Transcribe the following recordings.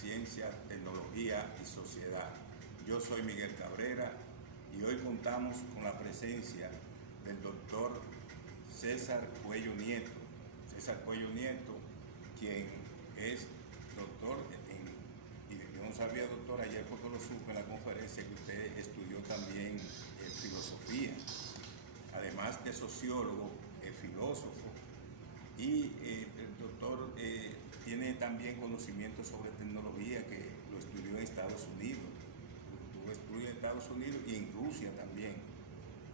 Ciencia, Tecnología y Sociedad. Yo soy Miguel Cabrera y hoy contamos con la presencia del doctor César Cuello Nieto. César Cuello Nieto, quien es doctor y yo no sabía, doctor, ayer porque lo supe en la conferencia que usted estudió también filosofía, además de sociólogo, filósofo, y el doctor tiene también conocimiento sobre tecnología, que lo estudió en Estados Unidos, tuvo estudios en Estados Unidos y en Rusia también,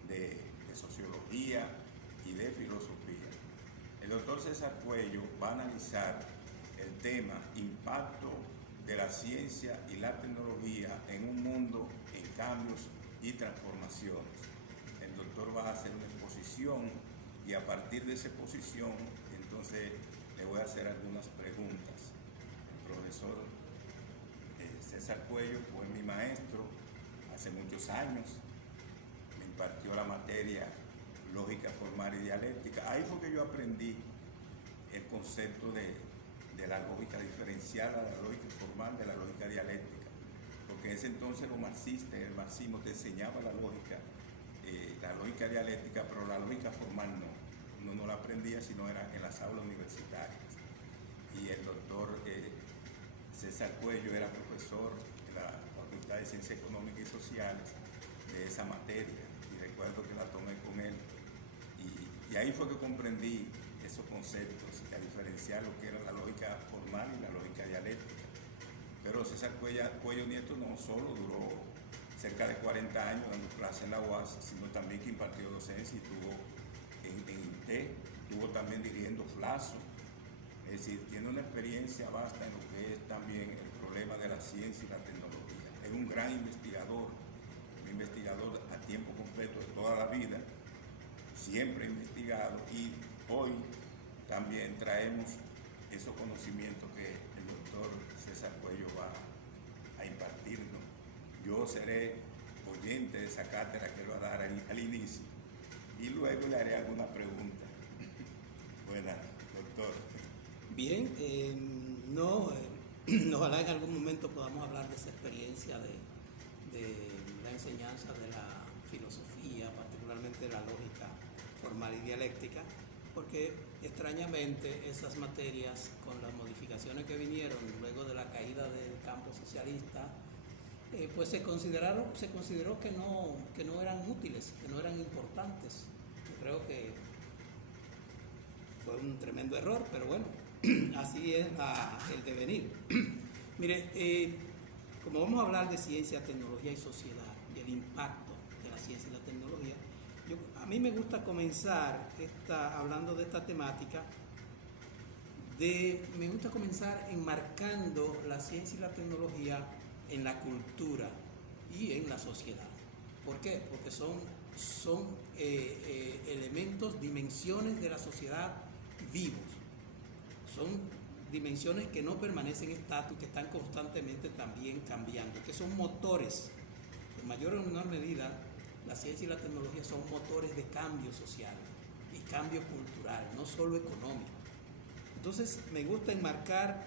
de sociología y de filosofía. El doctor César Cuello va a analizar el tema impacto de la ciencia y la tecnología en un mundo en cambios y transformaciones. El doctor va a hacer una exposición y a partir de esa exposición entonces le voy a hacer algunas preguntas. El profesor César Cuello fue mi maestro hace muchos años, me impartió la materia lógica formal y dialéctica. Ahí fue que yo aprendí el concepto de la lógica diferencial, a la lógica formal, de la lógica dialéctica, porque en ese entonces los marxistas, el marxismo te enseñaba la lógica dialéctica, pero la lógica formal no. Uno no la aprendía sino era en las aulas universitarias. Y el doctor César Cuello era profesor de la Facultad de Ciencias Económicas y Sociales de esa materia, y recuerdo que la tomé con él, y ahí fue que comprendí esos conceptos, a diferenciar lo que era la lógica formal y la lógica dialéctica. Pero César Cuello Nieto no solo duró cerca de 40 años dando clases en la UAS, sino también que impartió docencia y tuvo en INTE, estuvo también dirigiendo FLASO. Es decir, tiene una experiencia vasta en lo que es también el problema de la ciencia y la tecnología. Es un gran investigador, un investigador a tiempo completo de toda la vida, siempre investigado, y hoy también traemos esos conocimientos que el doctor César Cuello va a impartirnos. Yo seré oyente de esa cátedra que él va a dar al inicio y luego le haré alguna pregunta. Buenas, doctor. Bien, ojalá en algún momento podamos hablar de esa experiencia de la enseñanza de la filosofía, particularmente de la lógica formal y dialéctica, porque extrañamente esas materias, con las modificaciones que vinieron luego de la caída del campo socialista, pues se consideró que no eran útiles, que no eran importantes. Yo creo que fue un tremendo error, pero bueno, así es el devenir. Mire, como vamos a hablar de ciencia, tecnología y sociedad, y el impacto de la ciencia y la tecnología, a mí me gusta comenzar hablando de esta temática, me gusta comenzar enmarcando la ciencia y la tecnología en la cultura y en la sociedad. ¿Por qué? Porque son elementos, dimensiones de la sociedad vivos. Son dimensiones que no permanecen estáticas, que están constantemente también cambiando, que son motores. En mayor o menor medida, la ciencia y la tecnología son motores de cambio social y cambio cultural, no solo económico. Entonces, me gusta enmarcar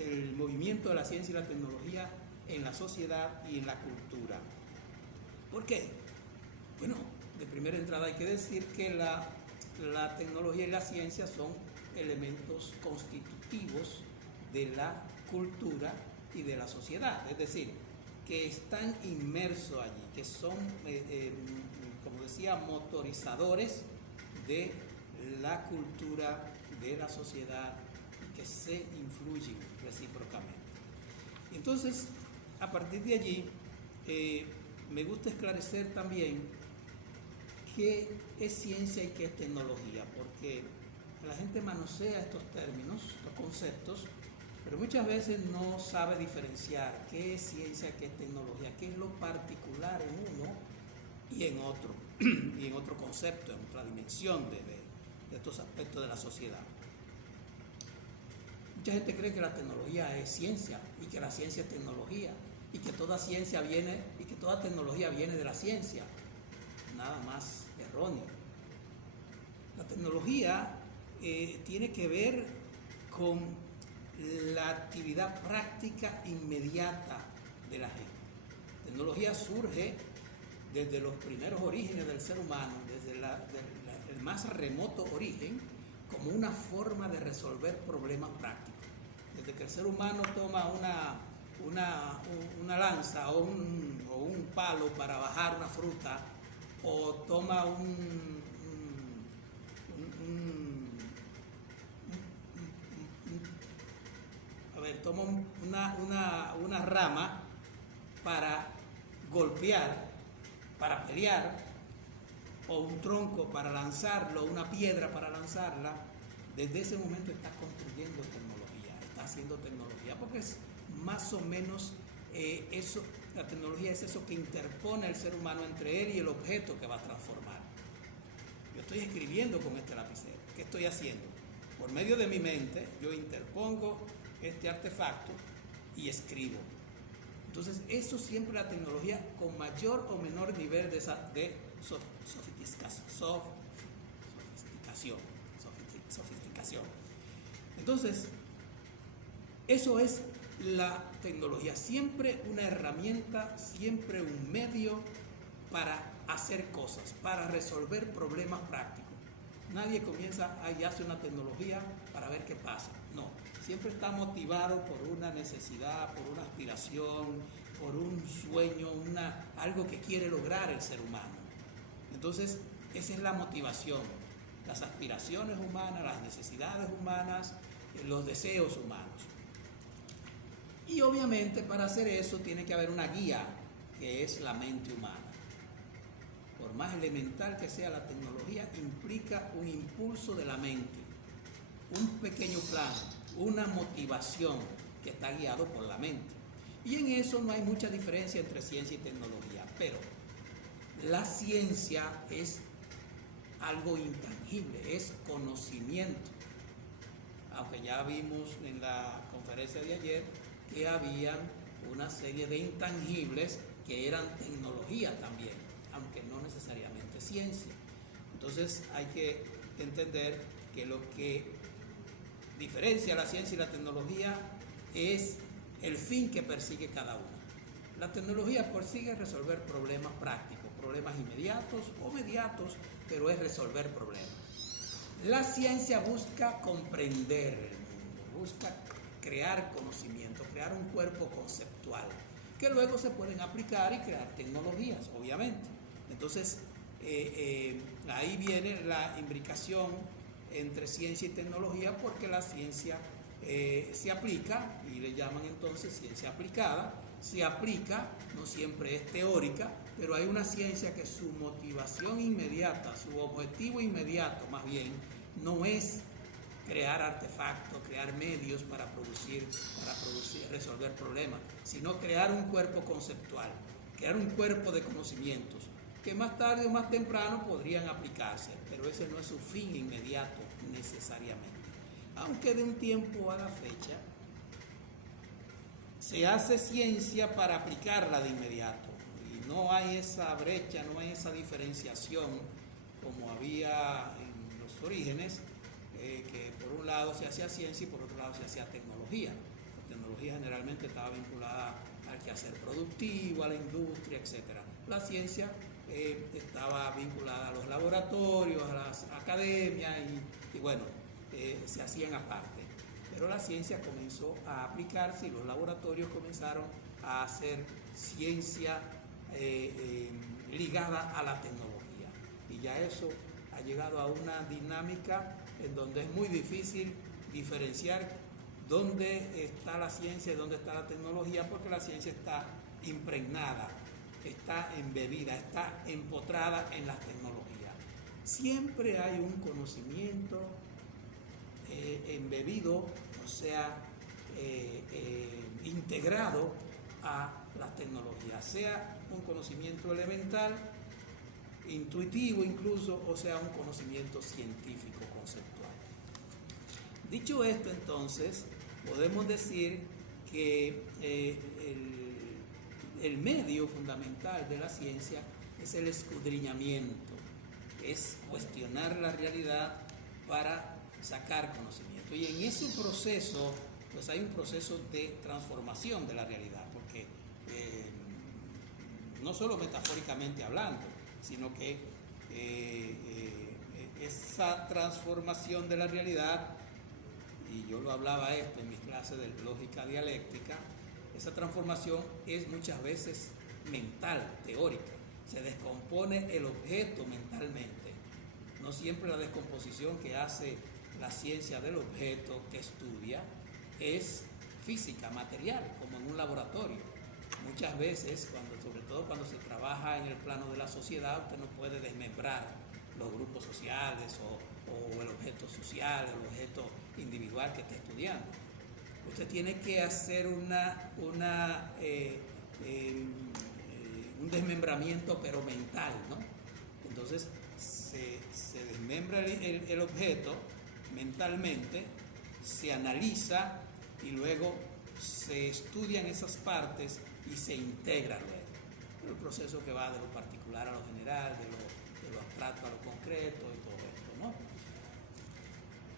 el movimiento de la ciencia y la tecnología en la sociedad y en la cultura. ¿Por qué? Bueno, de primera entrada hay que decir que la tecnología y la ciencia son elementos constitutivos de la cultura y de la sociedad, es decir, que están inmersos allí, que son, como decía, motorizadores de la cultura, de la sociedad, que se influyen recíprocamente. Entonces, a partir de allí, me gusta esclarecer también qué es ciencia y qué es tecnología, porque la gente manosea estos términos, estos conceptos, pero muchas veces no sabe diferenciar qué es ciencia, qué es tecnología, qué es lo particular en uno y en otro concepto, en otra dimensión de estos aspectos de la sociedad. Mucha gente cree que la tecnología es ciencia y que la ciencia es tecnología y que toda ciencia viene y que toda tecnología viene de la ciencia. Nada más erróneo. La tecnología tiene que ver con la actividad práctica inmediata de la gente. La tecnología surge desde los primeros orígenes del ser humano, desde el más remoto origen, como una forma de resolver problemas prácticos. Desde que el ser humano toma una lanza o un palo para bajar una fruta, o toma una rama para golpear, para pelear, o un tronco para lanzarlo, una piedra para lanzarla, desde ese momento está construyendo tecnología, está haciendo tecnología, porque es más o menos eso. La tecnología es eso que interpone al ser humano entre él y el objeto que va a transformar. Yo estoy escribiendo con este lapicero. ¿Qué estoy haciendo? Por medio de mi mente, yo interpongo este artefacto y escribo. Entonces, eso siempre la tecnología con mayor o menor nivel de sofisticación. Entonces, eso es la tecnología, siempre una herramienta, siempre un medio para hacer cosas, para resolver problemas prácticos. Nadie comienza y hace una tecnología para ver qué pasa. No, siempre está motivado por una necesidad, por una aspiración, por un sueño, algo que quiere lograr el ser humano. Entonces, esa es la motivación, las aspiraciones humanas, las necesidades humanas, los deseos humanos. Y obviamente para hacer eso tiene que haber una guía, que es la mente humana. Por más elemental que sea la tecnología, implica un impulso de la mente, un pequeño plan, una motivación que está guiado por la mente. Y en eso no hay mucha diferencia entre ciencia y tecnología, pero la ciencia es algo intangible, es conocimiento. Aunque ya vimos en la conferencia de ayer que habían una serie de intangibles que eran tecnología también, aunque no necesariamente ciencia. Entonces hay que entender que lo que diferencia la ciencia y la tecnología es el fin que persigue cada una. La tecnología persigue resolver problemas prácticos, problemas inmediatos o mediatos, pero es resolver problemas. La ciencia busca comprender el mundo, busca crear conocimiento, crear un cuerpo conceptual, que luego se pueden aplicar y crear tecnologías, obviamente. Entonces, ahí viene la imbricación entre ciencia y tecnología, porque la ciencia se aplica, y le llaman entonces ciencia aplicada. Se aplica, no siempre es teórica, pero hay una ciencia que su motivación inmediata, su objetivo inmediato más bien, no es crear artefactos, crear medios para producir, resolver problemas, sino crear un cuerpo conceptual, crear un cuerpo de conocimientos que más tarde o más temprano podrían aplicarse, pero ese no es su fin inmediato necesariamente. Aunque de un tiempo a la fecha se hace ciencia para aplicarla de inmediato, y no hay esa brecha, no hay esa diferenciación como había en los orígenes, que por un lado se hacía ciencia y por otro lado se hacía tecnología. La tecnología generalmente estaba vinculada al quehacer productivo, a la industria, etc. La ciencia estaba vinculada a los laboratorios, a las academias y bueno, se hacían aparte. Pero la ciencia comenzó a aplicarse y los laboratorios comenzaron a hacer ciencia ligada a la tecnología. Y ya eso ha llegado a una dinámica en donde es muy difícil diferenciar dónde está la ciencia y dónde está la tecnología, porque la ciencia está impregnada, está embebida, está empotrada en las tecnologías. Siempre hay un conocimiento embebido, o sea, integrado a las tecnologías, sea un conocimiento elemental, intuitivo incluso, o sea un conocimiento científico conceptual. Dicho esto, entonces, podemos decir que el medio fundamental de la ciencia es el escudriñamiento, es cuestionar la realidad para sacar conocimiento. Y en ese proceso pues hay un proceso de transformación de la realidad, porque no solo metafóricamente hablando, sino que esa transformación de la realidad, y yo lo hablaba esto en mis clases de lógica dialéctica, esa transformación es muchas veces mental, teórica. Se descompone el objeto mentalmente. No siempre la descomposición que hace la ciencia del objeto que estudia es física, material, como en un laboratorio. Muchas veces, sobre todo cuando se trabaja en el plano de la sociedad, usted no puede desmembrar los grupos sociales o el objeto social, el objeto individual que está estudiando. Usted tiene que hacer un desmembramiento, pero mental, ¿no? Entonces se desmembra el objeto mentalmente, se analiza y luego se estudian esas partes y se integra luego. El proceso que va de lo particular a lo general, de lo abstracto a lo concreto y todo esto, ¿no?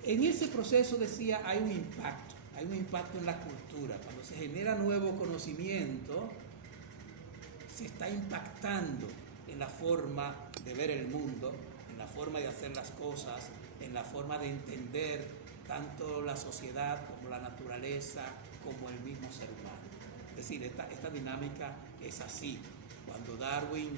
En ese proceso, decía, hay un impacto en la cultura. Cuando se genera nuevo conocimiento, se está impactando en la forma de ver el mundo, en la forma de hacer las cosas, en la forma de entender tanto la sociedad como la naturaleza, como el mismo ser humano. Es decir, esta dinámica es así. Cuando Darwin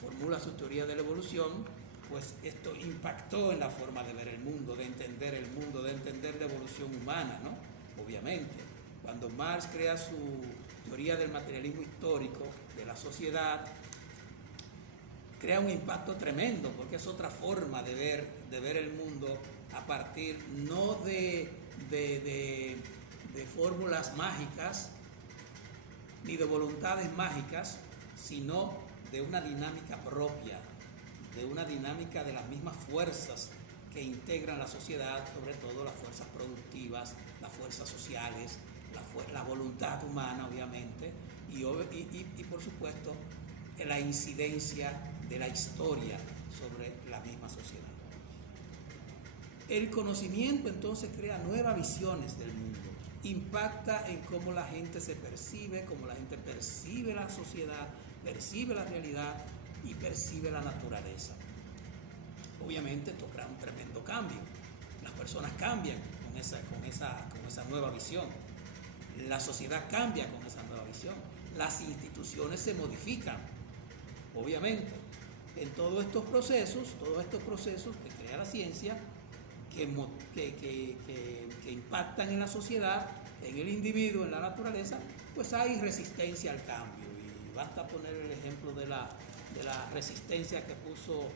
formula su teoría de la evolución, pues esto impactó en la forma de ver el mundo, de entender el mundo, de entender la evolución humana, ¿no? Obviamente. Cuando Marx crea su teoría del materialismo histórico de la sociedad, crea un impacto tremendo, porque es otra forma de ver el mundo a partir no de fórmulas mágicas ni de voluntades mágicas, sino de una dinámica propia, de una dinámica de las mismas fuerzas que integran la sociedad, sobre todo las fuerzas productivas, las fuerzas sociales, la voluntad humana, obviamente, y por supuesto la incidencia de la historia sobre la misma sociedad. El conocimiento entonces crea nuevas visiones del mundo, impacta en cómo la gente se percibe, cómo la gente percibe la sociedad, percibe la realidad y percibe la naturaleza. Obviamente esto crea un tremendo cambio. Las personas cambian con esa nueva visión. La sociedad cambia con esa nueva visión. Las instituciones se modifican, obviamente. En todos estos procesos que crea la ciencia, que impactan en la sociedad, en el individuo, en la naturaleza, pues hay resistencia al cambio. Y basta poner el ejemplo de la resistencia que puso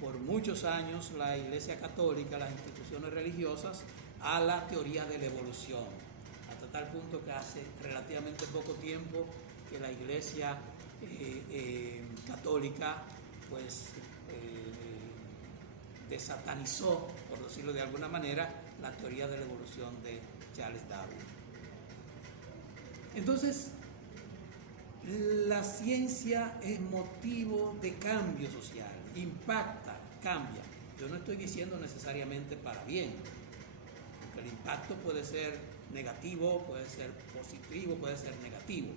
por muchos años la Iglesia Católica, las instituciones religiosas, a la teoría de la evolución, hasta tal punto que hace relativamente poco tiempo que la Iglesia Católica pues desatanizó, por decirlo de alguna manera, la teoría de la evolución de Charles Darwin. Entonces, la ciencia es motivo de cambio social, impacta, cambia. Yo no estoy diciendo necesariamente para bien, porque el impacto puede ser negativo, puede ser positivo, puede ser negativo.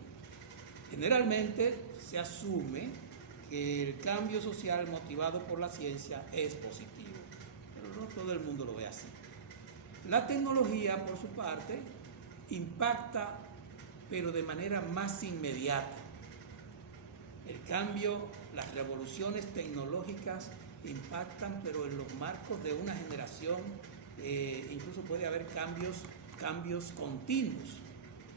Generalmente se asume que el cambio social motivado por la ciencia es positivo, pero no todo el mundo lo ve así. La tecnología, por su parte, impacta, pero de manera más inmediata. El cambio, las revoluciones tecnológicas impactan, pero en los marcos de una generación, incluso puede haber cambios continuos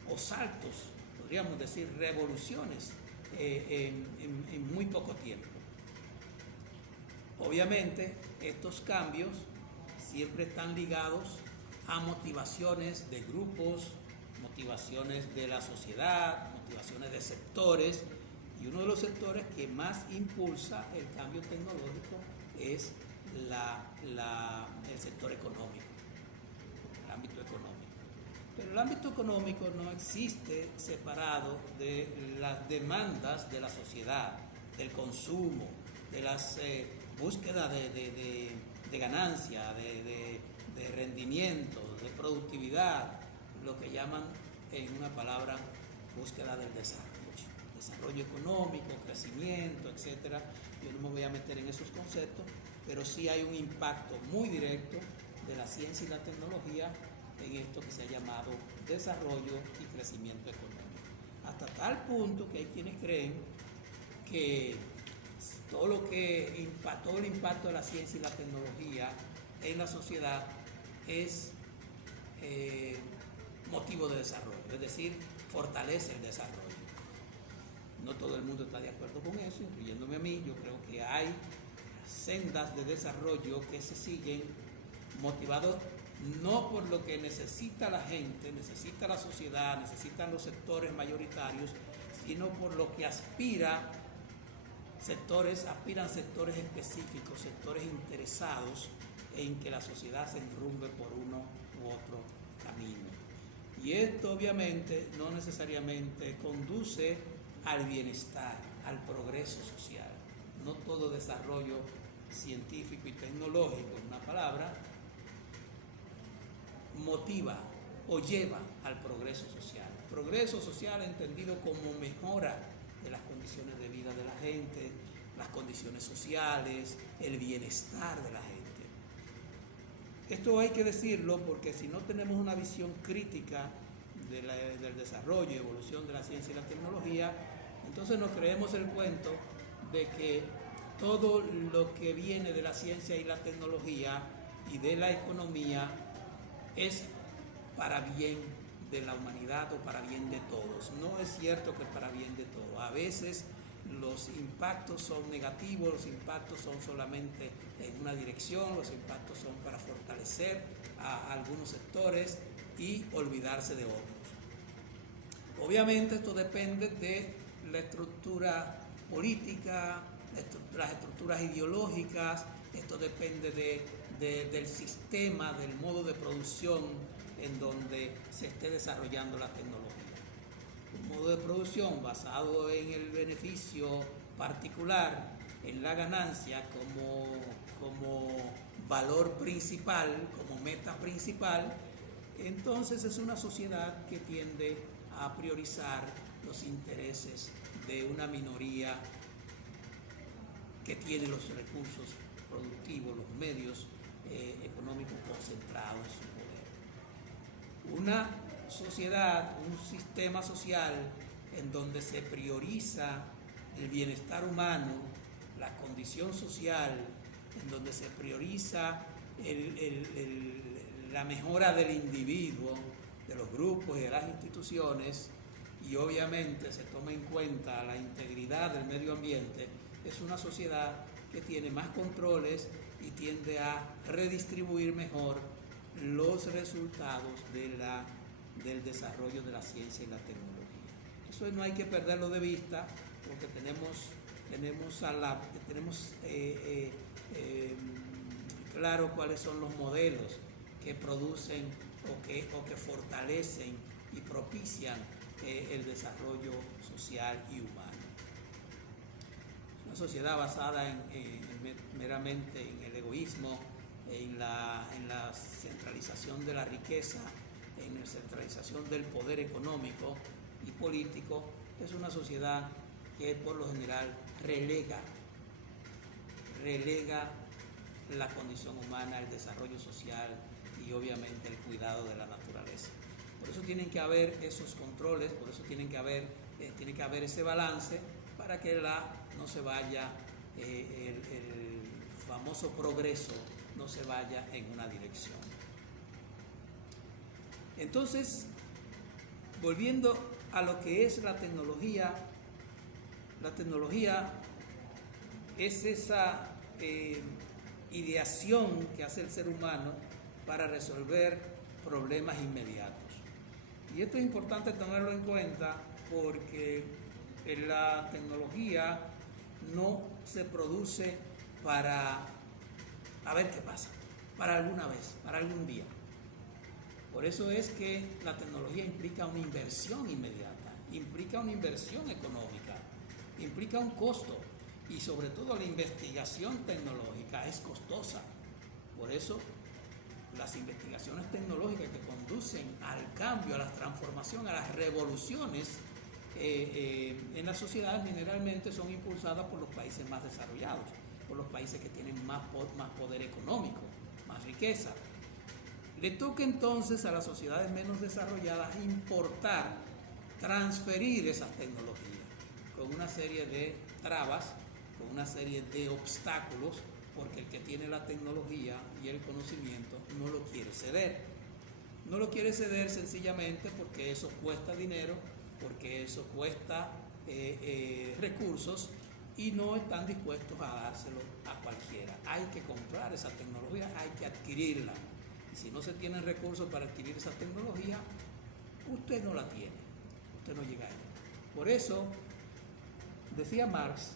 o saltos, podríamos decir revoluciones en muy poco tiempo. Obviamente, estos cambios siempre están ligados a motivaciones de grupos, motivaciones de la sociedad, motivaciones de sectores, y uno de los sectores que más impulsa el cambio tecnológico es el sector económico, el ámbito económico. Pero el ámbito económico no existe separado de las demandas de la sociedad, del consumo, de las búsquedas de ganancia, de rendimiento, de productividad, lo que llaman en una palabra búsqueda del desarrollo económico, crecimiento, etcétera. Yo no me voy a meter en esos conceptos, pero sí hay un impacto muy directo de la ciencia y la tecnología en esto que se ha llamado desarrollo y crecimiento económico. Hasta tal punto que hay quienes creen que todo el impacto de la ciencia y la tecnología en la sociedad es motivo de desarrollo, es decir, fortalece el desarrollo. No todo el mundo está de acuerdo con eso, incluyéndome a mí. Yo creo que hay sendas de desarrollo que se siguen motivados no por lo que necesita la gente, necesita la sociedad, necesitan los sectores mayoritarios, sino por lo que aspiran sectores específicos, sectores interesados en que la sociedad se enrumbe por uno u otro camino. Y esto obviamente no necesariamente conduce al bienestar, al progreso social. No todo desarrollo científico y tecnológico, en una palabra, motiva o lleva al progreso social. Progreso social entendido como mejora de las condiciones de vida de la gente, las condiciones sociales, el bienestar de la gente. Esto hay que decirlo porque si no tenemos una visión crítica del desarrollo y evolución de la ciencia y la tecnología, entonces nos creemos el cuento de que todo lo que viene de la ciencia y la tecnología y de la economía es para bien de la humanidad o para bien de todos. No es cierto que es para bien de todos. A veces los impactos son negativos, los impactos son solamente en una dirección, los impactos son para fortalecer a algunos sectores y olvidarse de otros. Obviamente esto depende de la estructura política, las estructuras ideológicas, esto depende del sistema, del modo de producción en donde se esté desarrollando la tecnología. Un modo de producción basado en el beneficio particular, en la ganancia como valor principal, como meta principal, entonces es una sociedad que tiende a priorizar los intereses de una minoría que tiene los recursos productivos, los medios económicos concentrados en su poder. Una sociedad, un sistema social en donde se prioriza el bienestar humano, la condición social, en donde se prioriza la mejora del individuo, de los grupos y de las instituciones, y obviamente se toma en cuenta la integridad del medio ambiente, es una sociedad que tiene más controles y tiende a redistribuir mejor los resultados del desarrollo de la ciencia y la tecnología. Eso no hay que perderlo de vista porque tenemos claro cuáles son los modelos que producen o que fortalecen y propician el desarrollo social y humano. Una sociedad basada meramente en el egoísmo, en la centralización de la riqueza, en la centralización del poder económico y político, es una sociedad que por lo general relega la condición humana, el desarrollo social y obviamente el cuidado de la naturaleza. Por eso tienen que haber esos controles, por eso tiene que haber ese balance para que no se vaya el famoso progreso, no se vaya en una dirección. Entonces, volviendo a lo que es la tecnología es esa ideación que hace el ser humano para resolver problemas inmediatos. Y esto es importante tenerlo en cuenta porque la tecnología no se produce para a ver qué pasa, para alguna vez, para algún día. Por eso es que la tecnología implica una inversión inmediata, implica una inversión económica, implica un costo y sobre todo la investigación tecnológica es costosa. Por eso las investigaciones tecnológicas que conducen al cambio, a la transformación, a las revoluciones en la sociedad generalmente son impulsadas por los países más desarrollados, por los países que tienen más poder económico, más riqueza. Le toca entonces a las sociedades menos desarrolladas importar, transferir esas tecnologías con una serie de trabas, con una serie de obstáculos, porque el que tiene la tecnología y el conocimiento no lo quiere ceder. No lo quiere ceder sencillamente porque eso cuesta dinero, porque eso cuesta recursos y no están dispuestos a dárselo a cualquiera. Hay que comprar esa tecnología, hay que adquirirla. Y si no se tienen recursos para adquirir esa tecnología, usted no la tiene, usted no llega a ella. Por eso decía Marx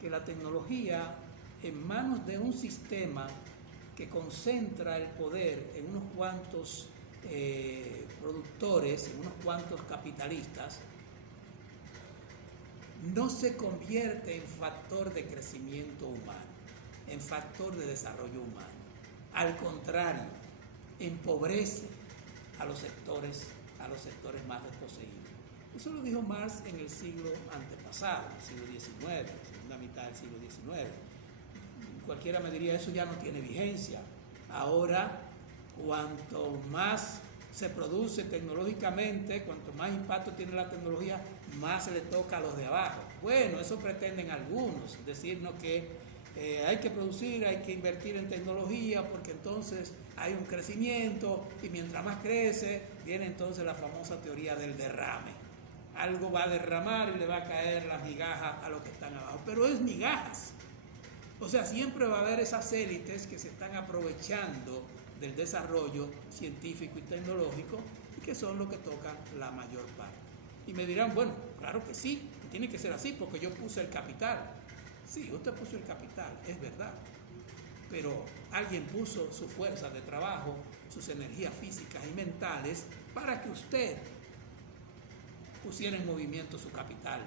que la tecnología en manos de un sistema que concentra el poder en unos cuantos productores, en unos cuantos capitalistas, no se convierte en factor de crecimiento humano, en factor de desarrollo humano. Al contrario, empobrece a los sectores más desposeídos. Eso lo dijo Marx en el siglo antepasado, el siglo XIX, la segunda mitad del siglo XIX. Cualquiera me diría, eso ya no tiene vigencia. Ahora, cuanto más se produce tecnológicamente, cuanto más impacto tiene la tecnología, más se le toca a los de abajo. Bueno, eso pretenden algunos, decirnos que hay que producir, hay que invertir en tecnología, porque entonces hay un crecimiento y mientras más crece, viene entonces la famosa teoría del derrame. Algo va a derramar y le va a caer las migajas a los que están abajo, pero es migajas. O sea, siempre va a haber esas élites que se están aprovechando del desarrollo científico y tecnológico y que son los que tocan la mayor parte. Y me dirán, bueno, claro que sí, que tiene que ser así porque yo puse el capital. Sí, usted puso el capital, es verdad, pero alguien puso su fuerza de trabajo, sus energías físicas y mentales para que usted pusiera en movimiento su capital,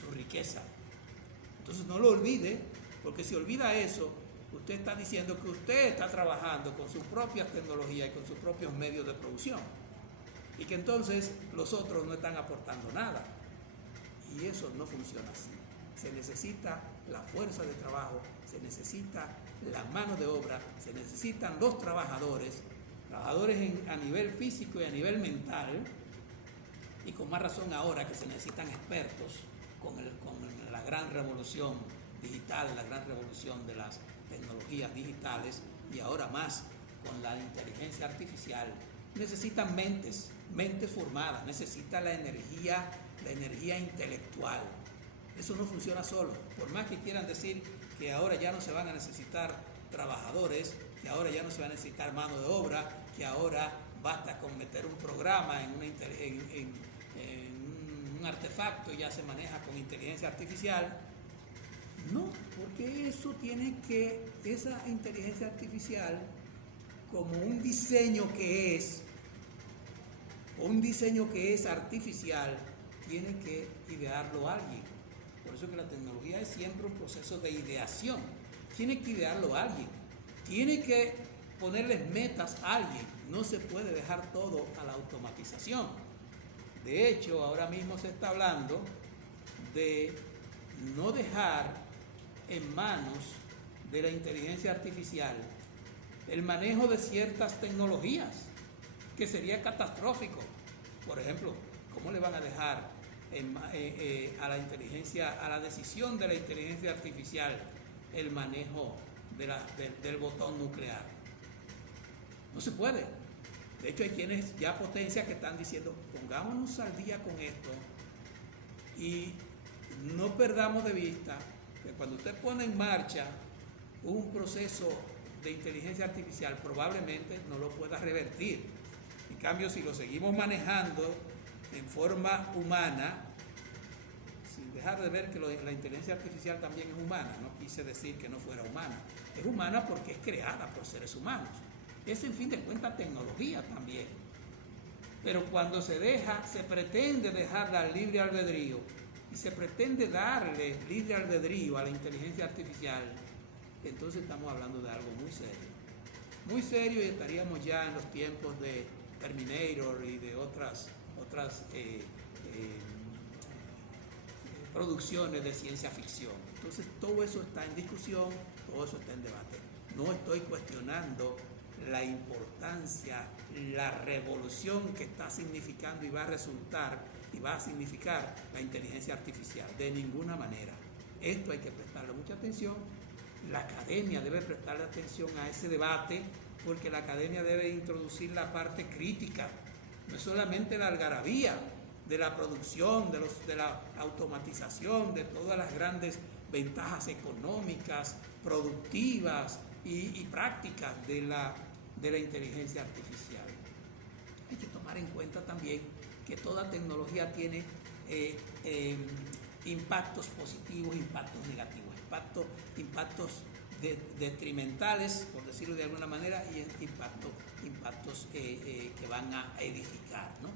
su riqueza. Entonces no lo olvide, porque si olvida eso, usted está diciendo que usted está trabajando con sus propias tecnologías y con sus propios medios de producción y que entonces los otros no están aportando nada. Y eso no funciona así. Se necesita la fuerza de trabajo, se necesita la mano de obra, se necesitan los trabajadores a nivel físico y a nivel mental, y con más razón ahora que se necesitan expertos con la gran revolución digital, la gran revolución de las tecnologías digitales y ahora más con la inteligencia artificial. Necesitan mentes formadas, necesita la energía intelectual. Eso no funciona solo. Por más que quieran decir que ahora ya no se van a necesitar trabajadores, que ahora ya no se va a necesitar mano de obra, que ahora basta con meter un programa en un artefacto y ya se maneja con inteligencia artificial. No, porque esa inteligencia artificial, como un diseño que es artificial, tiene que idearlo alguien. Por eso que la tecnología es siempre un proceso de ideación. Tiene que idearlo alguien. Tiene que ponerles metas a alguien. No se puede dejar todo a la automatización. De hecho, ahora mismo se está hablando de no dejar en manos de la inteligencia artificial el manejo de ciertas tecnologías, que sería catastrófico. Por ejemplo, ¿cómo le van a dejar a la decisión de la inteligencia artificial el manejo del botón nuclear? No se puede. De hecho, hay quienes ya potencias que están diciendo, pongámonos al día con esto y no perdamos de vista que cuando usted pone en marcha un proceso de inteligencia artificial, probablemente no lo pueda revertir. En cambio, si lo seguimos manejando en forma humana, sin dejar de ver que la inteligencia artificial también es humana, no quise decir que no fuera humana, es humana porque es creada por seres humanos, es en fin de cuentas tecnología también, pero cuando se pretende dejarla al libre albedrío y se pretende darle libre albedrío a la inteligencia artificial, entonces estamos hablando de algo muy serio. muy serio y estaríamos ya en los tiempos de Terminator y de otras producciones de ciencia ficción. Entonces todo eso está en discusión, todo eso está en debate. No estoy cuestionando la importancia, la revolución que está significando y va a resultar y va a significar la inteligencia artificial, de ninguna manera. Esto hay que prestarle mucha atención. La academia debe prestarle atención a ese debate, porque la academia debe introducir la parte crítica, no es solamente la algarabía de la producción, de la automatización, de todas las grandes ventajas económicas, productivas y prácticas de la inteligencia artificial. Hay que tomar en cuenta también que toda tecnología tiene impactos positivos, impactos negativos, impactos detrimentales, por decirlo de alguna manera, y impactos que van a edificar, ¿no?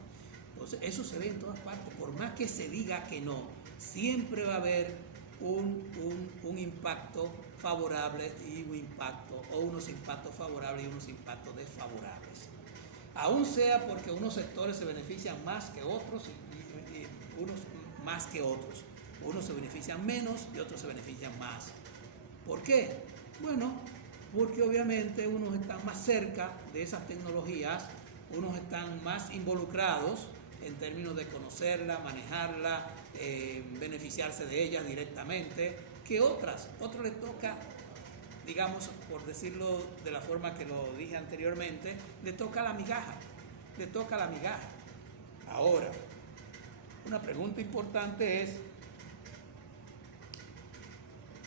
Entonces, eso se ve en todas partes. Por más que se diga que no, siempre va a haber un impacto favorable y unos impactos favorables y unos impactos desfavorables. Aún sea porque unos sectores se benefician más que otros y unos más que otros. Unos se benefician menos y otros se benefician más. ¿Por qué? Bueno, porque obviamente unos están más cerca de esas tecnologías, unos están más involucrados en términos de conocerla, manejarla, beneficiarse de ellas directamente, que otras. Otros les toca, digamos, por decirlo de la forma que lo dije anteriormente, le toca la migaja. Ahora, una pregunta importante es,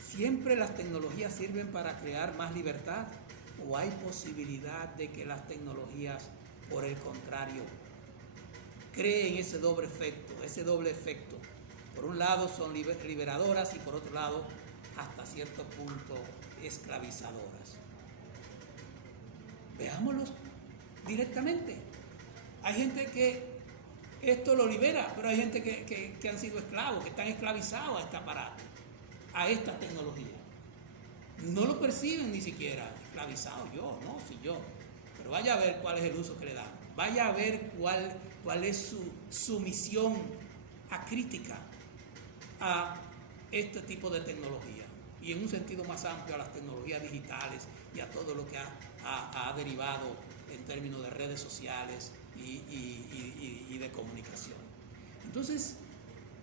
¿siempre las tecnologías sirven para crear más libertad? ¿O hay posibilidad de que las tecnologías, por el contrario, creen ese doble efecto? Por un lado son liberadoras y por otro lado, hasta cierto punto, esclavizadoras. Veámoslos directamente. Hay gente que esto lo libera, pero hay gente que han sido esclavos, que están esclavizados a este aparato, a esta tecnología. No lo perciben ni siquiera esclavizado yo. Pero vaya a ver cuál es el uso que le dan. Vaya a ver cuál es su sumisión acrítica a este tipo de tecnología. Y en un sentido más amplio a las tecnologías digitales y a todo lo que ha derivado en términos de redes sociales y de comunicación. Entonces,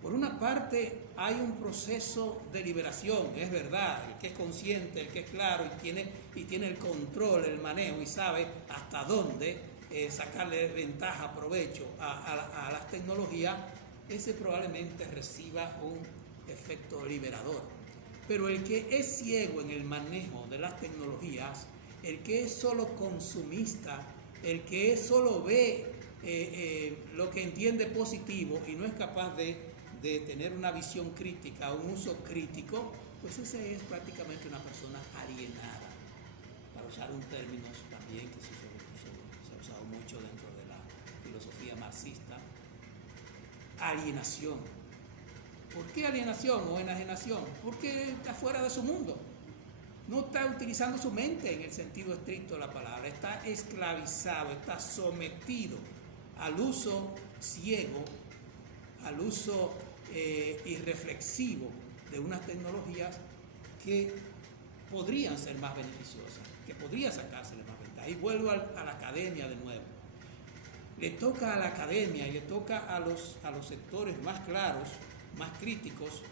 por una parte hay un proceso de liberación, es verdad, el que es consciente, el que es claro y tiene el control, el manejo y sabe hasta dónde sacarle ventaja, provecho a las tecnologías, ese probablemente reciba un efecto liberador. Pero el que es ciego en el manejo de las tecnologías, el que es solo consumista, el que solo ve lo que entiende positivo y no es capaz de tener una visión crítica, un uso crítico, pues ese es prácticamente una persona alienada, para usar un término también que se ha usado mucho dentro de la filosofía marxista, alienación. ¿Por qué alienación o enajenación? Porque está fuera de su mundo, no está utilizando su mente en el sentido estricto de la palabra, está esclavizado, está sometido al uso ciego, al uso irreflexivo de unas tecnologías que podrían ser más beneficiosas, que podría sacársele más ventaja. Y vuelvo a la academia de nuevo. Le toca a la academia y le toca a los sectores más claros, más críticos,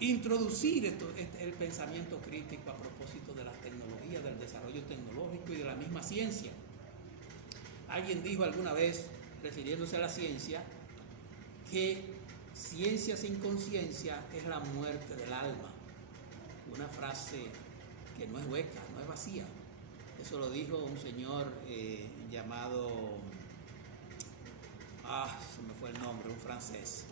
introducir el pensamiento crítico a propósito de las tecnologías, del desarrollo tecnológico y de la misma ciencia. Alguien dijo alguna vez, refiriéndose a la ciencia, que ciencia sin conciencia es la muerte del alma. Una frase que no es hueca, no es vacía. Eso lo dijo un señor llamado, se me fue el nombre, un francés.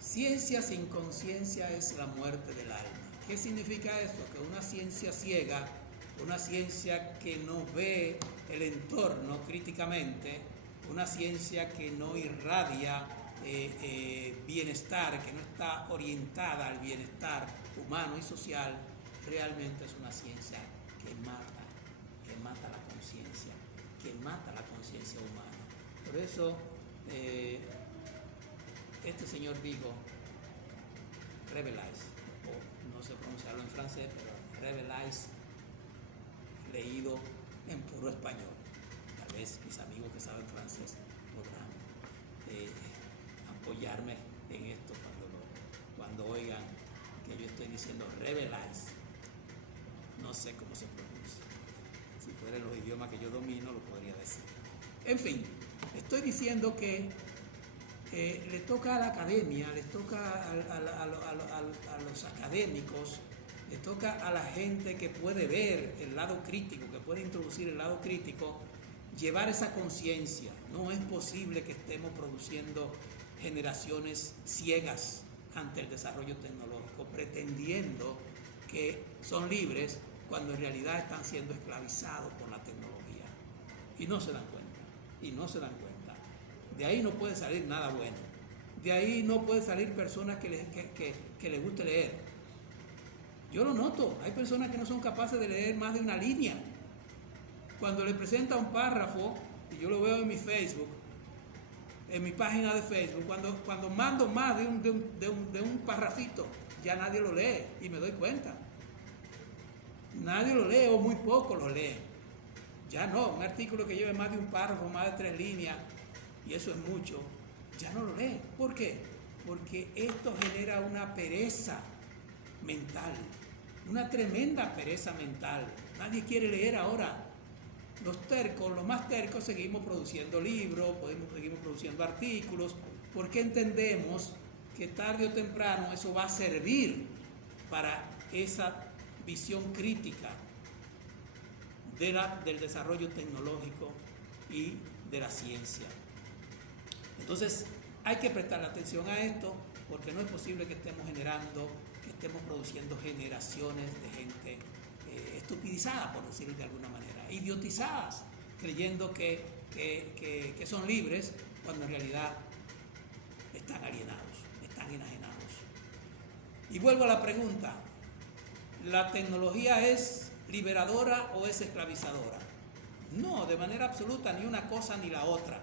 Ciencia sin conciencia es la muerte del alma. ¿Qué significa esto? Que una ciencia ciega, una ciencia que no ve el entorno críticamente, una ciencia que no irradia bienestar, que no está orientada al bienestar humano y social, realmente es una ciencia que mata la conciencia, que mata la conciencia humana. Por eso este señor dijo, reveláis, o no sé pronunciarlo en francés, pero reveláis, leído en puro español. Tal vez mis amigos que saben francés podrán apoyarme en esto cuando oigan que yo estoy diciendo reveláis. No sé cómo se pronuncia. Si fuera los idiomas que yo domino, lo podría decir. En fin, estoy diciendo que le toca a la academia, le toca a los académicos, le toca a la gente que puede ver el lado crítico, que puede introducir el lado crítico, llevar esa conciencia. No es posible que estemos produciendo generaciones ciegas ante el desarrollo tecnológico, pretendiendo que son libres cuando en realidad están siendo esclavizados por la tecnología. Y no se dan cuenta. De ahí no puede salir nada bueno. De ahí no puede salir personas que les guste leer. Yo lo noto, hay personas que no son capaces de leer más de una línea. Cuando le presenta un párrafo, y yo lo veo en mi Facebook, en mi página de Facebook, cuando mando más de un párrafito, ya nadie lo lee y me doy cuenta. Nadie lo lee o muy poco lo lee. Ya no, un artículo que lleve más de un párrafo, más de 3 líneas, y eso es mucho, ya no lo lee. ¿Por qué? Porque esto genera una pereza mental, una tremenda pereza mental. Nadie quiere leer ahora. Los más tercos seguimos produciendo libros, seguimos produciendo artículos, porque entendemos que tarde o temprano eso va a servir para esa visión crítica del desarrollo tecnológico y de la ciencia. Entonces hay que prestar atención a esto, porque no es posible que estemos produciendo generaciones de gente estupidizada, por decirlo de alguna manera, idiotizadas, creyendo que son libres, cuando en realidad están alienados, están enajenados. Y vuelvo a la pregunta, ¿la tecnología es liberadora o es esclavizadora? No, de manera absoluta, ni una cosa ni la otra.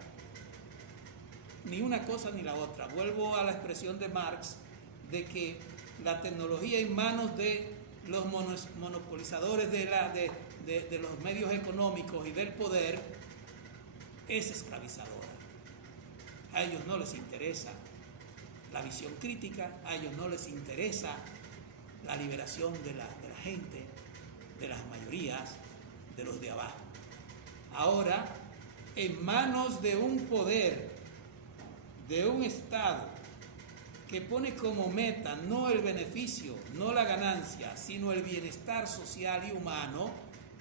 Ni una cosa ni la otra. Vuelvo a la expresión de Marx de que la tecnología en manos de los monopolizadores de los medios económicos y del poder es esclavizadora. A ellos no les interesa la visión crítica, a ellos no les interesa la liberación de la gente, de las mayorías, de los de abajo. Ahora, en manos de un poder, de un Estado que pone como meta no el beneficio, no la ganancia, sino el bienestar social y humano,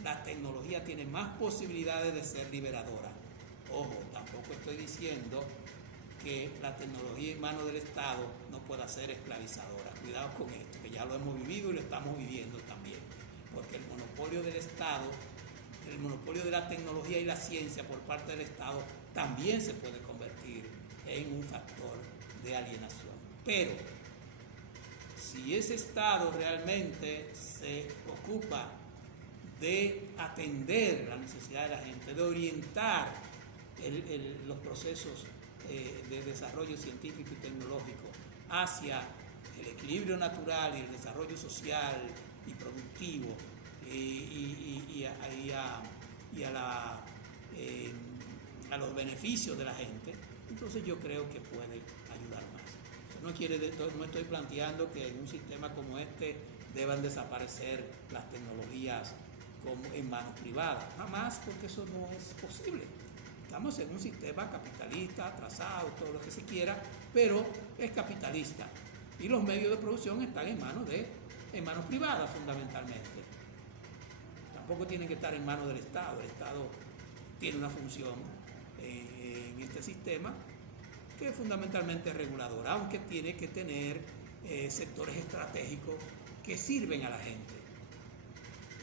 la tecnología tiene más posibilidades de ser liberadora. Ojo, tampoco estoy diciendo que la tecnología en manos del Estado no pueda ser esclavizadora. Cuidado con esto, que ya lo hemos vivido y lo estamos viviendo también. Porque el monopolio del Estado, el monopolio de la tecnología y la ciencia por parte del Estado también se puede convertir en un factor de alienación. Pero si ese Estado realmente se ocupa de atender la necesidad de la gente, de orientar los procesos de desarrollo científico y tecnológico hacia el equilibrio natural y el desarrollo social y productivo a los beneficios de la gente, entonces yo creo que puede ayudar más. No estoy planteando que en un sistema como este deban desaparecer las tecnologías como en manos privadas, jamás, porque eso no es posible. Estamos en un sistema capitalista, atrasado, todo lo que se quiera, pero es capitalista. Y los medios de producción están en manos privadas fundamentalmente. Tampoco tienen que estar en manos del Estado. El Estado tiene una función en este sistema que es fundamentalmente reguladora, aunque tiene que tener sectores estratégicos que sirven a la gente.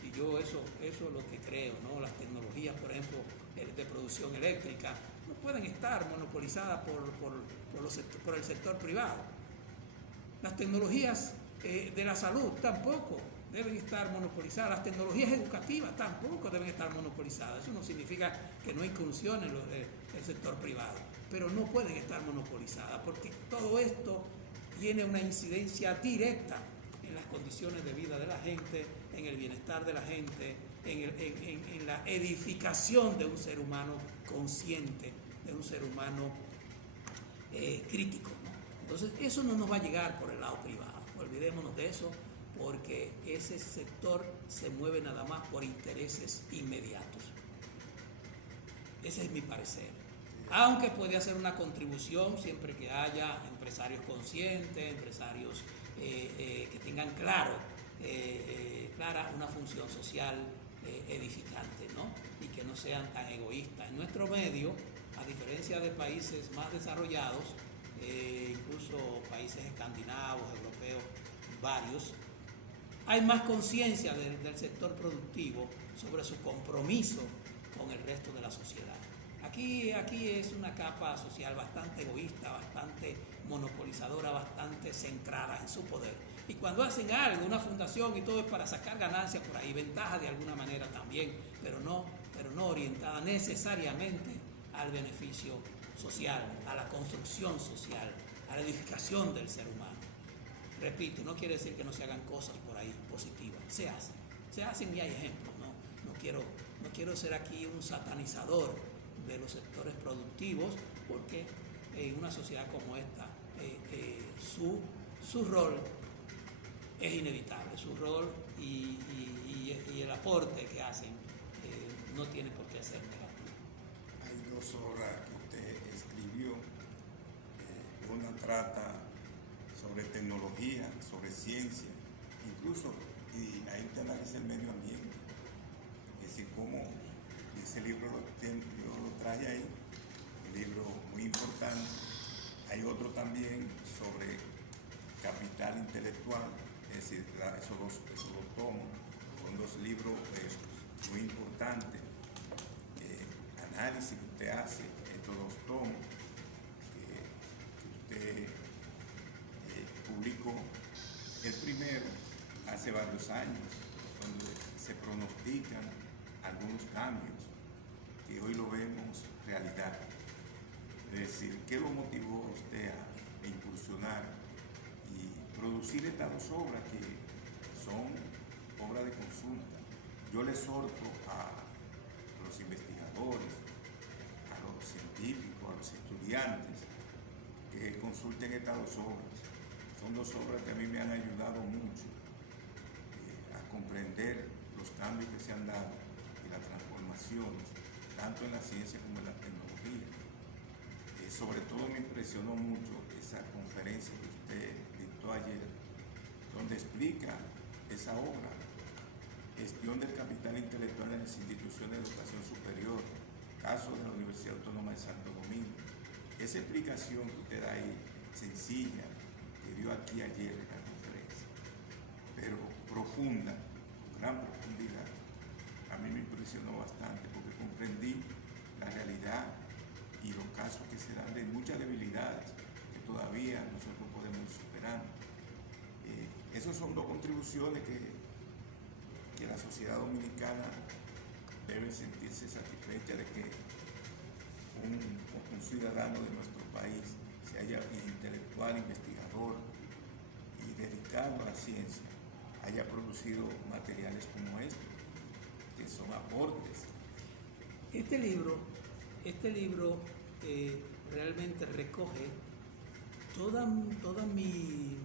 Y yo eso es lo que creo, ¿no? Las tecnologías, por ejemplo, de producción eléctrica, no pueden estar monopolizadas por el sector privado. Las tecnologías de la salud tampoco. deben estar monopolizadas. Las tecnologías educativas tampoco deben estar monopolizadas. Eso no significa que no incursione el sector privado, pero no pueden estar monopolizadas porque todo esto tiene una incidencia directa en las condiciones de vida de la gente, en el bienestar de la gente, en la edificación de un ser humano consciente, de un ser humano crítico, ¿no? Entonces eso no nos va a llegar por el lado privado, olvidémonos de eso, porque ese sector se mueve nada más por intereses inmediatos. Ese es mi parecer. Aunque puede hacer una contribución siempre que haya empresarios conscientes, empresarios que tengan clara una función social edificante, ¿no? Y que no sean tan egoístas. En nuestro medio, a diferencia de países más desarrollados, incluso países escandinavos, europeos, varios, hay más conciencia del sector productivo sobre su compromiso con el resto de la sociedad. Aquí es una capa social bastante egoísta, bastante monopolizadora, bastante centrada en su poder. Y cuando hacen algo, una fundación y todo, es para sacar ganancias por ahí, ventaja de alguna manera también, pero no orientada necesariamente al beneficio social, a la construcción social, a la edificación del ser humano. Repito, no quiere decir que no se hagan cosas por ahí positivas, se hacen y hay ejemplos, ¿no? No quiero ser aquí un satanizador de los sectores productivos, porque en una sociedad como esta su rol es inevitable, su rol y el aporte que hacen no tiene por qué ser negativo. Hay 2 obras que usted escribió, una trata sobre tecnología, sobre ciencia, incluso, y ahí te analiza el medio ambiente, es decir, cómo ese libro yo lo traje ahí, un libro muy importante. Hay otro también sobre capital intelectual, es decir, esos dos tomos, son 2 libros muy importantes, análisis que usted hace, estos 2 tomos, que usted publicó. El primero hace varios años, donde se pronostican algunos cambios que hoy lo vemos realidad. Es decir, ¿qué lo motivó a usted a incursionar y producir estas 2 obras que son obras de consulta? Yo le exhorto a los investigadores, a los científicos, a los estudiantes, que consulten estas 2 obras. Son 2 obras que a mí me han ayudado mucho a comprender los cambios que se han dado y las transformaciones, tanto en la ciencia como en la tecnología. Sobre todo me impresionó mucho esa conferencia que usted dictó ayer, donde explica esa obra, gestión del capital intelectual en las instituciones de educación superior, caso de la Universidad Autónoma de Santo Domingo. Esa explicación que usted da ahí, sencilla, que dio aquí ayer en la conferencia, pero profunda, con gran profundidad, a mí me impresionó bastante porque comprendí la realidad y los casos que se dan de muchas debilidades que todavía nosotros podemos ir superando. Esas son 2 contribuciones que la sociedad dominicana debe sentirse satisfecha de que un ciudadano de nuestro país se haya intelectual, investigador y dedicado a la ciencia, haya producido materiales como estos, que son aportes. Este libro realmente recoge toda mi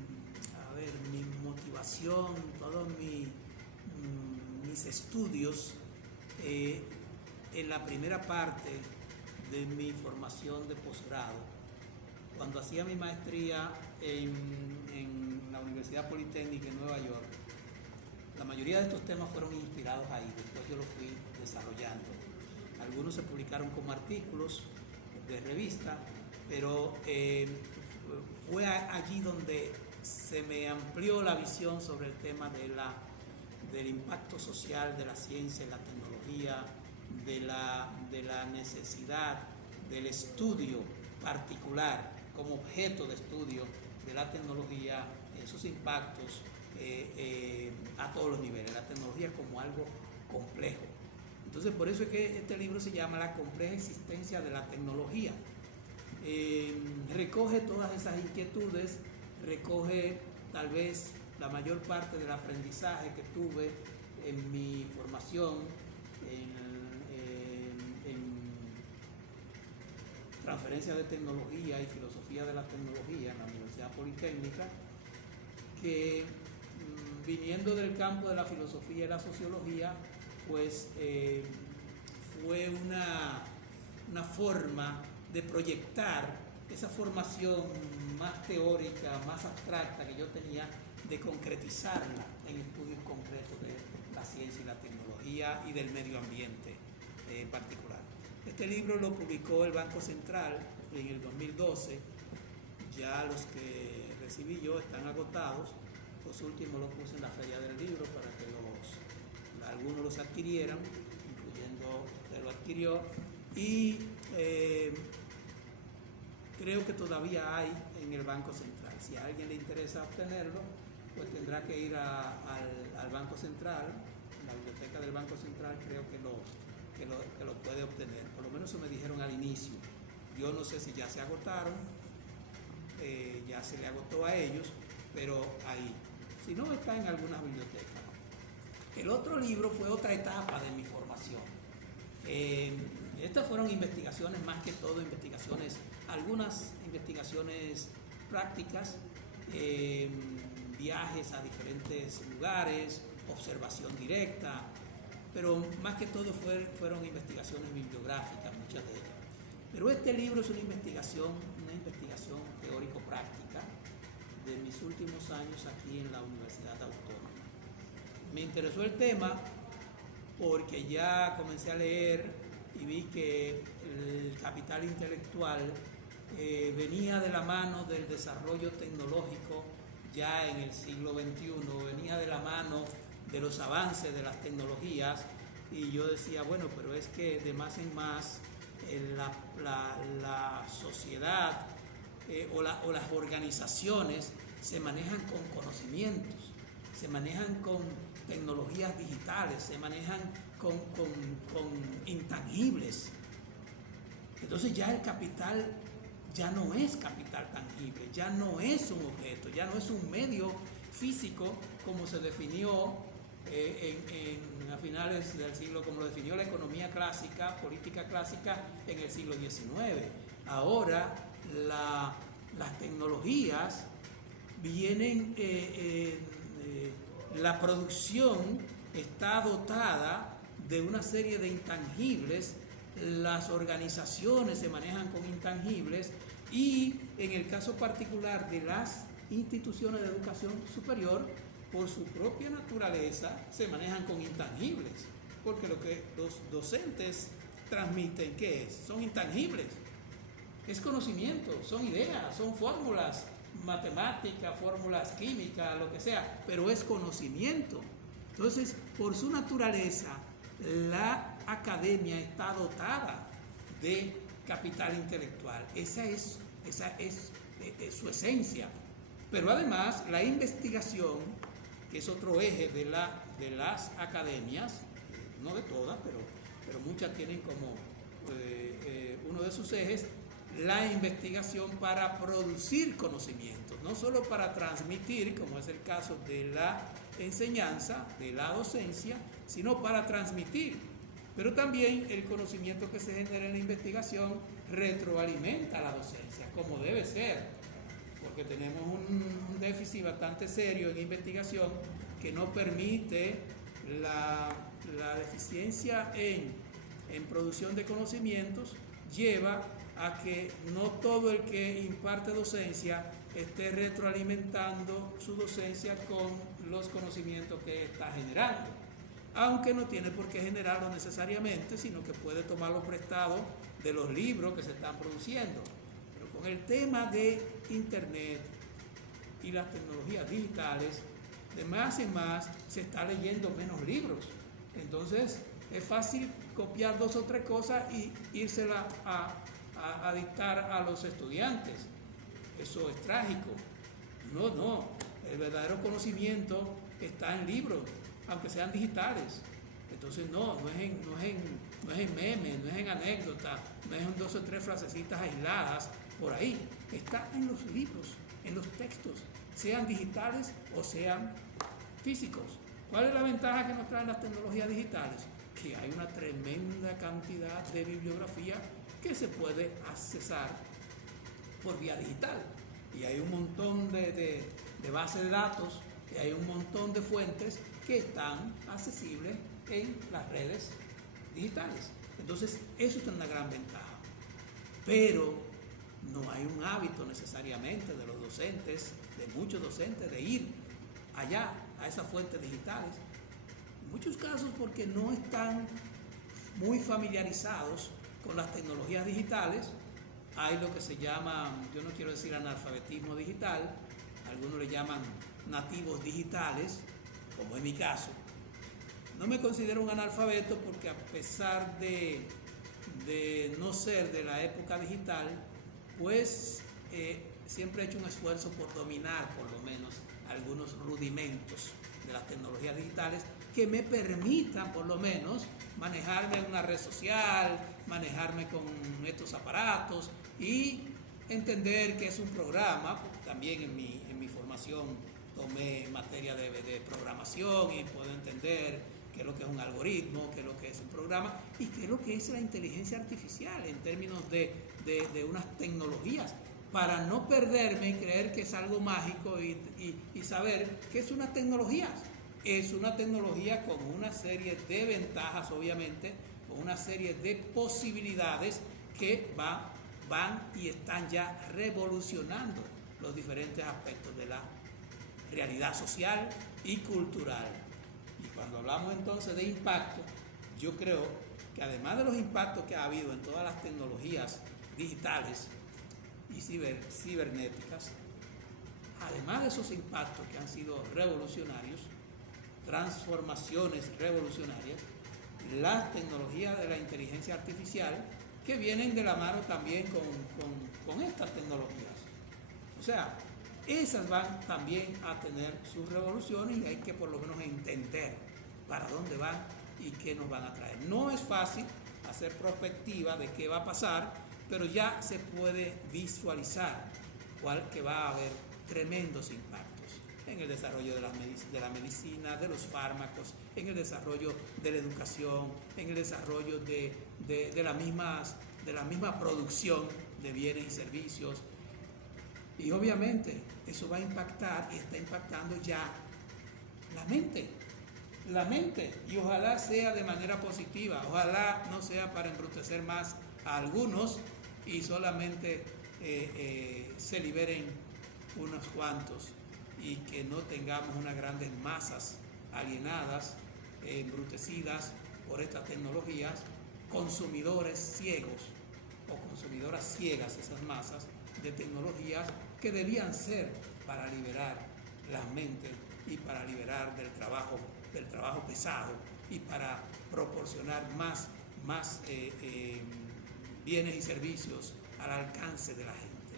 motivación, todos mis estudios en la primera parte de mi formación de posgrado. Cuando hacía mi maestría en la Universidad Politécnica en Nueva York, la mayoría de estos temas fueron inspirados ahí, después yo los fui desarrollando. Algunos se publicaron como artículos de revista, pero fue allí donde se me amplió la visión sobre el tema del impacto social de la ciencia y la tecnología, de la necesidad del estudio particular como objeto de estudio de la tecnología, esos impactos a todos los niveles, la tecnología como algo complejo. Entonces, por eso es que este libro se llama La compleja existencia de la tecnología. Recoge todas esas inquietudes, recoge tal vez la mayor parte del aprendizaje que tuve en mi formación en transferencia de tecnología y filosofía de la tecnología en la Universidad Politécnica, que viniendo del campo de la filosofía y la sociología, pues fue una forma de proyectar esa formación más teórica, más abstracta que yo tenía, de concretizarla en estudios concretos de la ciencia y la tecnología y del medio ambiente en particular. Este libro lo publicó el Banco Central en el 2012. Ya los que recibí yo están agotados. Los últimos los puse en la Feria del Libro para que algunos los adquirieran, incluyendo usted lo adquirió. Y creo que todavía hay en el Banco Central. Si a alguien le interesa obtenerlo, pues tendrá que ir al Banco Central, la biblioteca del Banco Central, creo que lo puede obtener. Por lo menos eso me dijeron al inicio. Yo no sé si ya se agotaron, ya se le agotó a ellos, pero ahí. Si no, está en algunas bibliotecas. El otro libro fue otra etapa de mi formación. Estas fueron investigaciones, más que todo algunas investigaciones prácticas, viajes a diferentes lugares, observación directa, pero más que todo fueron investigaciones bibliográficas, muchas de ellas. Pero este libro es una investigación teórico-práctica de mis últimos años aquí en la Universidad Autónoma. Me interesó el tema porque ya comencé a leer y vi que el capital intelectual venía de la mano del desarrollo tecnológico ya en el siglo XXI, venía de la mano de los avances de las tecnologías, y yo decía, bueno, pero es que de más en más la sociedad o las organizaciones se manejan con conocimientos, se manejan con tecnologías digitales, se manejan con intangibles. Entonces ya el capital ya no es capital tangible, ya no es un objeto, ya no es un medio físico como se definió a finales del siglo, como lo definió la economía clásica, política clásica en el siglo XIX. Ahora las tecnologías vienen, la producción está dotada de una serie de intangibles, las organizaciones se manejan con intangibles, y en el caso particular de las instituciones de educación superior, por su propia naturaleza se manejan con intangibles, porque lo que los docentes transmiten, ¿qué es? Son intangibles, es conocimiento, son ideas, son fórmulas matemáticas, fórmulas químicas, lo que sea, pero es conocimiento. Entonces, por su naturaleza, la academia está dotada de capital intelectual. Esa es su esencia. Pero además, la investigación, que es otro eje de las academias, no de todas, pero muchas tienen como uno de sus ejes, la investigación para producir conocimientos, no solo para transmitir, como es el caso de la enseñanza, de la docencia, sino para transmitir. Pero también el conocimiento que se genera en la investigación retroalimenta la docencia, como debe ser, porque tenemos un déficit bastante serio en investigación que no permite la deficiencia en producción de conocimientos, lleva a que no todo el que imparte docencia esté retroalimentando su docencia con los conocimientos que está generando, aunque no tiene por qué generarlo necesariamente, sino que puede tomarlo prestado de los libros que se están produciendo. Pero con el tema de Internet y las tecnologías digitales, de más en más se está leyendo menos libros. Entonces es fácil copiar 2 o 3 cosas y írsela a dictar a los estudiantes. Eso es trágico. No. El verdadero conocimiento está en libros, aunque sean digitales. Entonces no es en memes, no es en anécdotas, no es en 2 o 3 frasecitas aisladas por ahí. Está en los libros, en los textos, sean digitales o sean físicos. ¿Cuál es la ventaja que nos traen las tecnologías digitales? Que hay una tremenda cantidad de bibliografía que se puede accesar por vía digital. Y hay un montón de bases de datos, y hay un montón de fuentes que están accesibles en las redes digitales. Entonces, eso es una gran ventaja. Pero no hay un hábito necesariamente de los docentes, de muchos docentes, de ir allá a esas fuentes digitales. En muchos casos porque no están muy familiarizados con las tecnologías digitales. Hay lo que se llama, yo no quiero decir analfabetismo digital, algunos le llaman nativos digitales, como en mi caso. No me considero un analfabeto porque a pesar de no ser de la época digital, pues siempre he hecho un esfuerzo por dominar por lo menos algunos rudimentos de las tecnologías digitales que me permitan por lo menos manejarme en una red social, manejarme con estos aparatos y entender que es un programa. También en mi formación tomé materia de programación y puedo entender qué es lo que es un algoritmo, qué es lo que es un programa y qué es lo que es la inteligencia artificial en términos de unas tecnologías, para no perderme y creer que es algo mágico y saber que es una tecnología. Es una tecnología con una serie de ventajas, obviamente, con una serie de posibilidades que van y están ya revolucionando los diferentes aspectos de la realidad social y cultural. Y cuando hablamos entonces de impacto, yo creo que además de los impactos que ha habido en todas las tecnologías digitales y cibernéticas, además de esos impactos que han sido revolucionarios, transformaciones revolucionarias, las tecnologías de la inteligencia artificial que vienen de la mano también con estas tecnologías. O sea, esas van también a tener sus revoluciones y hay que por lo menos entender para dónde van y qué nos van a traer. No es fácil hacer prospectiva de qué va a pasar, pero ya se puede visualizar que va a haber tremendos impactos en el desarrollo de la medicina, de los fármacos, en el desarrollo de la educación, en el desarrollo de la misma producción de bienes y servicios. Y obviamente eso va a impactar y está impactando ya la mente, y ojalá sea de manera positiva, ojalá no sea para embrutecer más a algunos y solamente se liberen unos cuantos y que no tengamos unas grandes masas alienadas, embrutecidas por estas tecnologías, consumidores ciegos o consumidoras ciegas, esas masas de tecnologías que debían ser para liberar las mentes y para liberar del trabajo pesado y para proporcionar más bienes y servicios al alcance de la gente,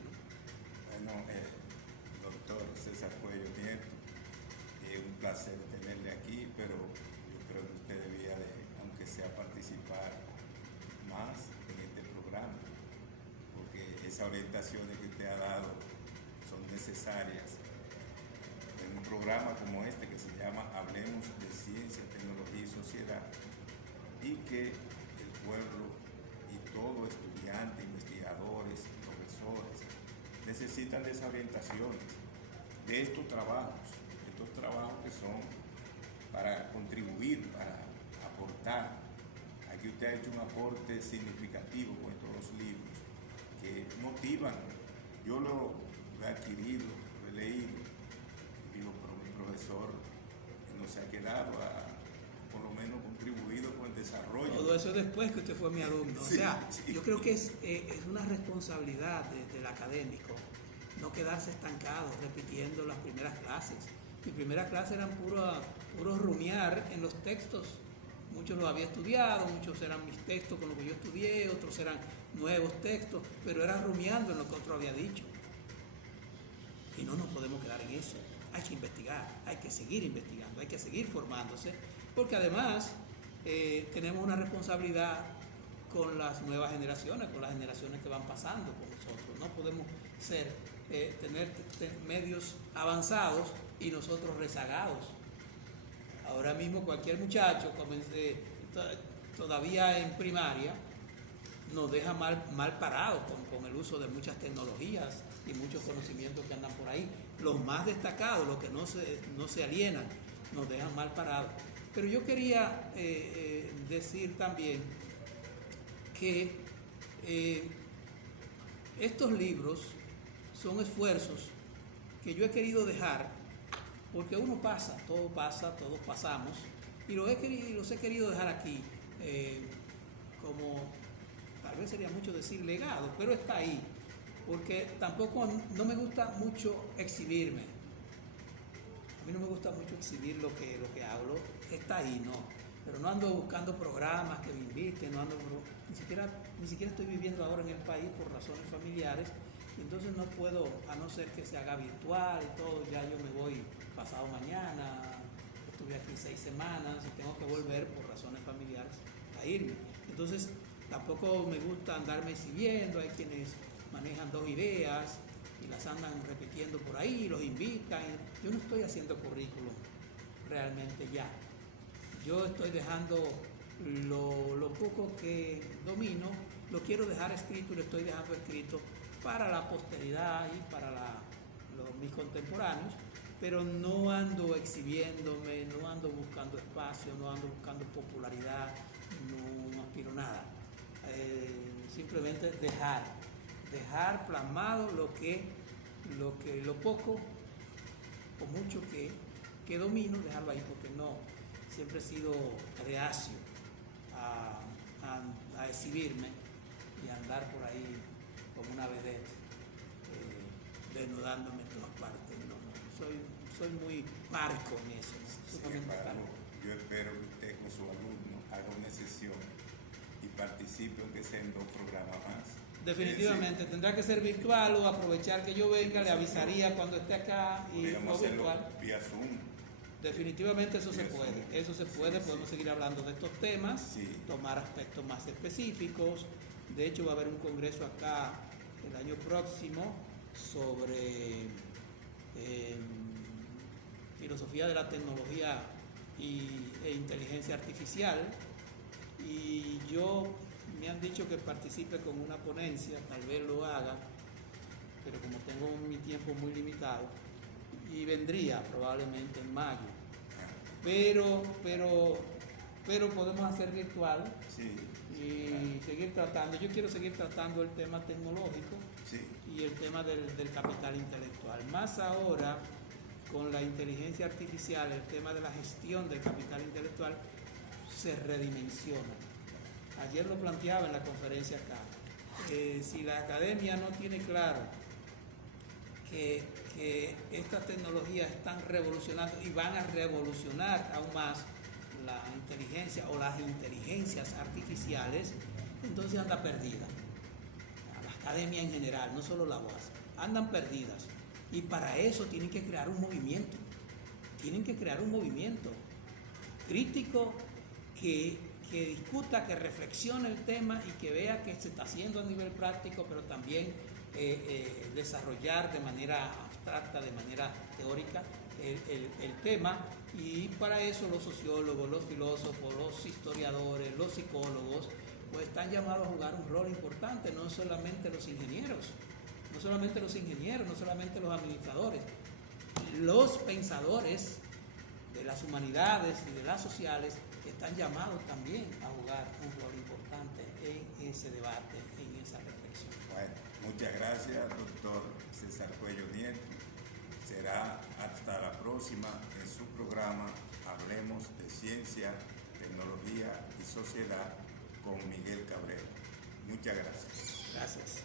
¿no? Bueno, doctor César Cuello Nieto, es un placer tenerle aquí, pero yo creo que usted debía de, aunque sea participar más en este programa, porque esas orientaciones que usted ha dado son necesarias en un programa como este que se llama Hablemos de Ciencia, Tecnología y Sociedad, y que el pueblo y todo estudiante, investigadores, profesores necesitan de esas orientaciones, de estos trabajos que son para contribuir, para aportar. Aquí usted ha hecho un aporte significativo con estos dos libros que motivan. Yo lo he adquirido, lo he leído, digo, pero mi profesor nos ha quedado, por lo menos contribuido con el desarrollo. Todo eso después que usted fue mi alumno. Sí, o sea, sí. Yo creo que es una responsabilidad del académico no quedarse estancado repitiendo las primeras clases. Mis primeras clases eran puro rumiar en los textos. Muchos los había estudiado, muchos eran mis textos con lo que yo estudié, otros eran nuevos textos, pero era rumiando en lo que otro había dicho. Y no nos podemos quedar en eso. hay que investigar, hay que seguir investigando, hay que seguir formándose, porque además tenemos una responsabilidad con las nuevas generaciones, con las generaciones que van pasando con nosotros. No podemos tener medios avanzados y nosotros rezagados. Ahora mismo cualquier muchacho todavía en primaria nos deja mal parados con el uso de muchas tecnologías y muchos conocimientos que andan por ahí. Los más destacados, los que no se alienan, nos dejan mal parados. Pero yo quería decir también que estos libros son esfuerzos que yo he querido dejar, porque uno pasa, todos pasamos, y los he querido dejar aquí como, tal vez sería mucho decir legado, pero está ahí, porque tampoco no me gusta mucho exhibirme. A mí no me gusta mucho exhibir lo que hablo, está ahí, no. Pero no ando buscando programas que me inviten, ni siquiera estoy viviendo ahora en el país por razones familiares, entonces no puedo, a no ser que se haga virtual y todo, ya yo me voy pasado mañana, estuve aquí 6 semanas y tengo que volver por razones familiares a irme. Entonces tampoco me gusta andarme exhibiendo, hay quienes manejan 2 ideas y las andan repitiendo por ahí, los invitan. Yo no estoy haciendo currículum realmente ya. Yo estoy dejando lo poco que domino, lo quiero dejar escrito y lo estoy dejando escrito para la posteridad y para mis contemporáneos, pero no ando exhibiendo,me no ando buscando espacio, no ando buscando popularidad, no aspiro a nada. Simplemente dejar plasmado lo poco o mucho que domino, dejarlo ahí, porque no, siempre he sido reacio a exhibirme y a andar por ahí como una vedette, desnudándome en todas partes. No, soy muy parco en eso, Sin embargo, yo espero que usted con su alumno haga una sesión y participe, aunque sea en 2 programas más. Definitivamente, tendrá que ser virtual o aprovechar que yo venga, le avisaría cuando esté acá y podríamos no hacerlo virtual. vía Zoom. Definitivamente eso se puede, podemos seguir hablando de estos temas, Sí. tomar aspectos más específicos. De hecho va a haber un congreso acá el año próximo sobre filosofía de la tecnología e inteligencia artificial, y me han dicho que participe con una ponencia, tal vez lo haga, pero como tengo mi tiempo muy limitado, y vendría probablemente en mayo, pero podemos hacer virtual. Sí, y seguir tratando. Yo quiero seguir tratando el tema tecnológico, sí. y el tema del capital intelectual. Más ahora, con la inteligencia artificial, el tema de la gestión del capital intelectual se redimensiona. Ayer lo planteaba en la conferencia acá. Si la academia no tiene claro que estas tecnologías están revolucionando y van a revolucionar aún más la inteligencia o las inteligencias artificiales, entonces anda perdida. La academia en general, no solo la UAS, andan perdidas. Y para eso tienen que crear un movimiento. Tienen que crear un movimiento crítico que discuta, que reflexione el tema y que vea que se está haciendo a nivel práctico, pero también desarrollar de manera abstracta, de manera teórica el tema. Y para eso los sociólogos, los filósofos, los historiadores, los psicólogos, pues están llamados a jugar un rol importante, no solamente los ingenieros, no solamente los administradores, los pensadores de las humanidades y de las sociales están llamados también a jugar un rol importante en ese debate, en esa reflexión. Bueno, muchas gracias, doctor César Cuello Nieto. Será hasta la próxima en su programa Hablemos de Ciencia, Tecnología y Sociedad con Miguel Cabrera. Muchas gracias. Gracias.